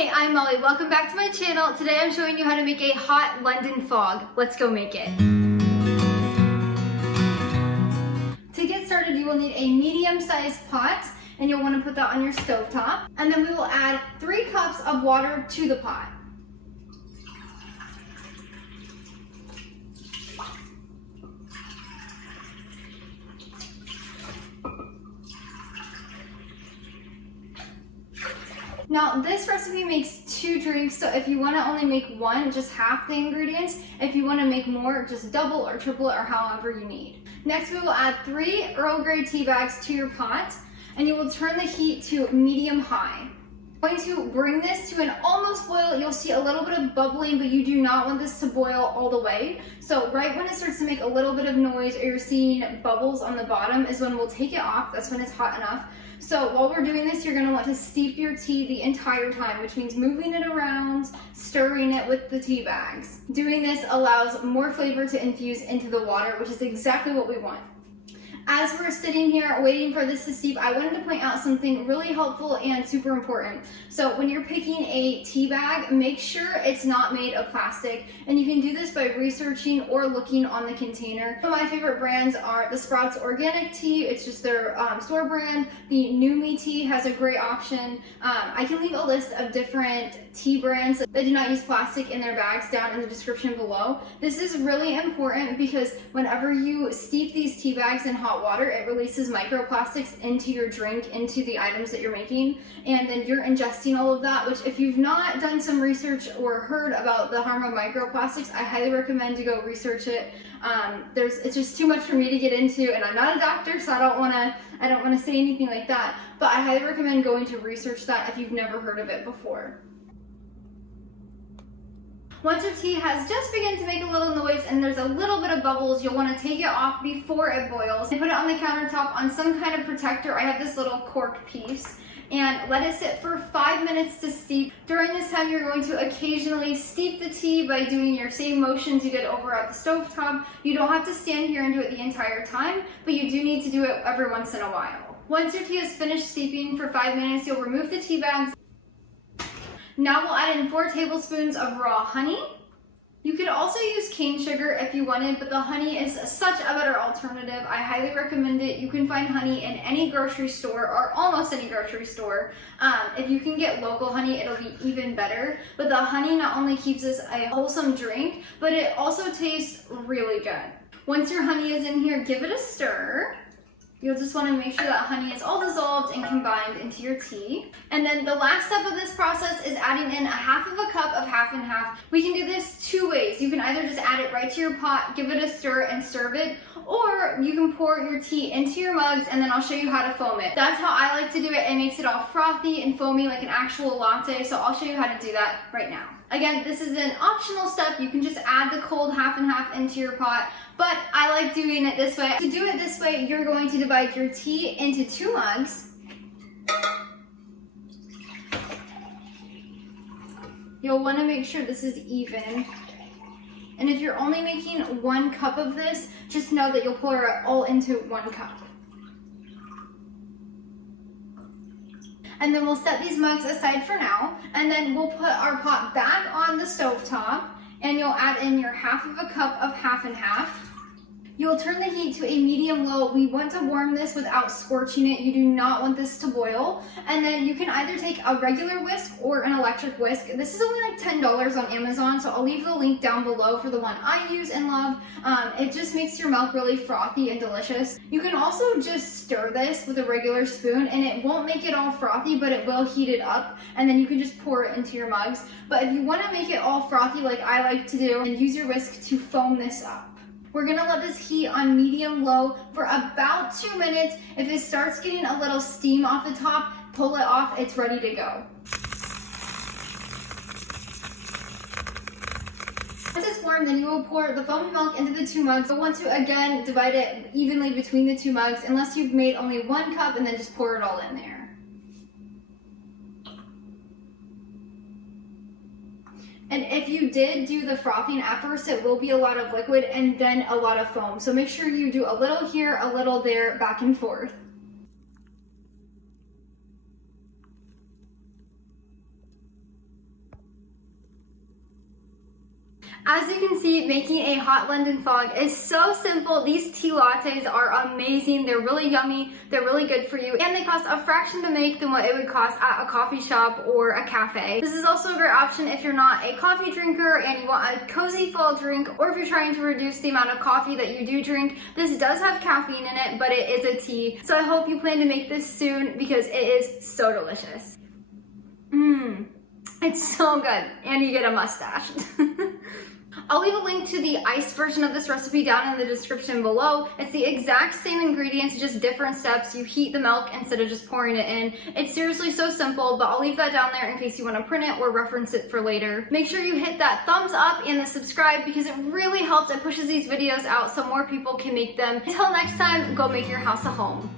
Hey, I'm Molly. Welcome back to my channel. Today I'm showing you how to make a hot London fog. Let's go make it. To get started, you will need a medium-sized pot, and you'll want to put that on your stovetop. And then we will add 3 cups of water to the pot. Now this recipe makes 2 drinks, so if you want to only make one, just half the ingredients. If you want to make more, just double or triple it or however you need. Next we will add 3 Earl Grey tea bags to your pot, and you will turn the heat to medium-high. I'm going to bring this to an almost boil. You'll see a little bit of bubbling, but you do not want this to boil all the way. So right when it starts to make a little bit of noise or you're seeing bubbles on the bottom is when we'll take it off. That's when it's hot enough. So while we're doing this, you're going to want to steep your tea the entire time, which means moving it around, stirring it with the tea bags. Doing this allows more flavor to infuse into the water, which is exactly what we want. As we're sitting here waiting for this to steep, I wanted to point out something really helpful and super important. So when you're picking a tea bag, make sure it's not made of plastic. And you can do this by researching or looking on the container. Some of my favorite brands are the Sprouts Organic Tea. It's just their store brand. The Numi Tea has a great option. I can leave a list of different tea brands that do not use plastic in their bags down in the description below. This is really important because whenever you steep these tea bags in hot water, it releases microplastics into your drink, into the items that you're making, and then you're ingesting all of that, which if you've not done some research or heard about the harm of microplastics, I highly recommend to go research it. It's just too much for me to get into, and I'm not a doctor, so I don't want to say anything like that, but I highly recommend going to research that if you've never heard of it before. Once your tea has just begun to make a little noise and there's a little bit of bubbles, you'll want to take it off before it boils and put it on the countertop on some kind of protector. I have this little cork piece, and let it sit for 5 minutes to steep. During this time, you're going to occasionally steep the tea by doing your same motions you did over at the stovetop. You don't have to stand here and do it the entire time, but you do need to do it every once in a while. Once your tea is finished steeping for 5 minutes, you'll remove the tea bags. Now we'll add in 4 tablespoons of raw honey. You could also use cane sugar if you wanted, but the honey is such a better alternative. I highly recommend it. You can find honey in any grocery store or almost any grocery store. If you can get local honey, it'll be even better. But the honey not only keeps this a wholesome drink, but it also tastes really good. Once your honey is in here, give it a stir. You'll just want to make sure that honey is all dissolved and combined into your tea. And then the last step of this process is adding in a half of a cup of half and half. We can do this 2 ways. You can either just add it right to your pot, give it a stir and serve it, or you can pour your tea into your mugs and then I'll show you how to foam it. That's how I like to do it. It makes it all frothy and foamy like an actual latte, so I'll show you how to do that right now. Again, this is an optional step. You can just add the cold half and half into your pot, but I like doing it this way. To do it this way, you're going to divide your tea into 2 mugs. You'll want to make sure this is even. And if you're only making 1 cup of this, just know that you'll pour it all into 1 cup. And then we'll set these mugs aside for now, and then we'll put our pot back on the stovetop, and you'll add in your half of a cup of half and half. You'll turn the heat to a medium-low. We want to warm this without scorching it. You do not want this to boil. And then you can either take a regular whisk or an electric whisk. This is only like $10 on Amazon, so I'll leave the link down below for the one I use and love. It just makes your milk really frothy and delicious. You can also just stir this with a regular spoon, and it won't make it all frothy, but it will heat it up, and then you can just pour it into your mugs. But if you want to make it all frothy like I like to do, then use your whisk to foam this up. We're gonna let this heat on medium-low for about 2 minutes. If it starts getting a little steam off the top, pull it off, it's ready to go. Once it's warm, then you will pour the foamed milk into the 2 mugs. You'll want to, again, divide it evenly between the 2 mugs, unless you've made only 1 cup, and then just pour it all in there. And if you did do the frothing at first, it will be a lot of liquid and then a lot of foam. So make sure you do a little here, a little there, back and forth. As you can see, making a hot London fog is so simple. These tea lattes are amazing. They're really yummy. They're really good for you. And they cost a fraction to make than what it would cost at a coffee shop or a cafe. This is also a great option if you're not a coffee drinker and you want a cozy fall drink, or if you're trying to reduce the amount of coffee that you do drink. This does have caffeine in it, but it is a tea. So I hope you plan to make this soon because it is so delicious. It's so good. And you get a mustache. I'll leave a link to the iced version of this recipe down in the description below. It's the exact same ingredients, just different steps. You heat the milk instead of just pouring it in. It's seriously so simple, but I'll leave that down there in case you want to print it or reference it for later. Make sure you hit that thumbs up and the subscribe because it really helps and pushes these videos out so more people can make them. Until next time, go make your house a home.